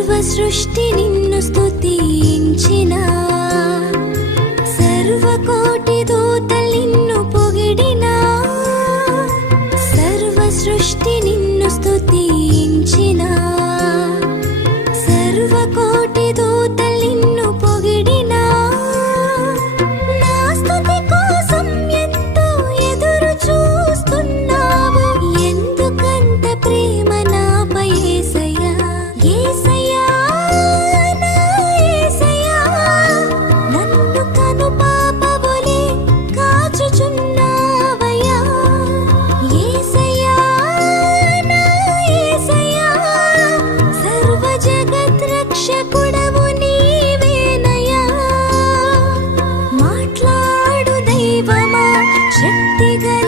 సర్వ సృష్టి నిన్ను స్తుతించిన. సర్వకోటి దూతలు నిన్ను పొగిడిన. సర్వ సృష్టి నిన్ను స్తుతి ശക്തികൾ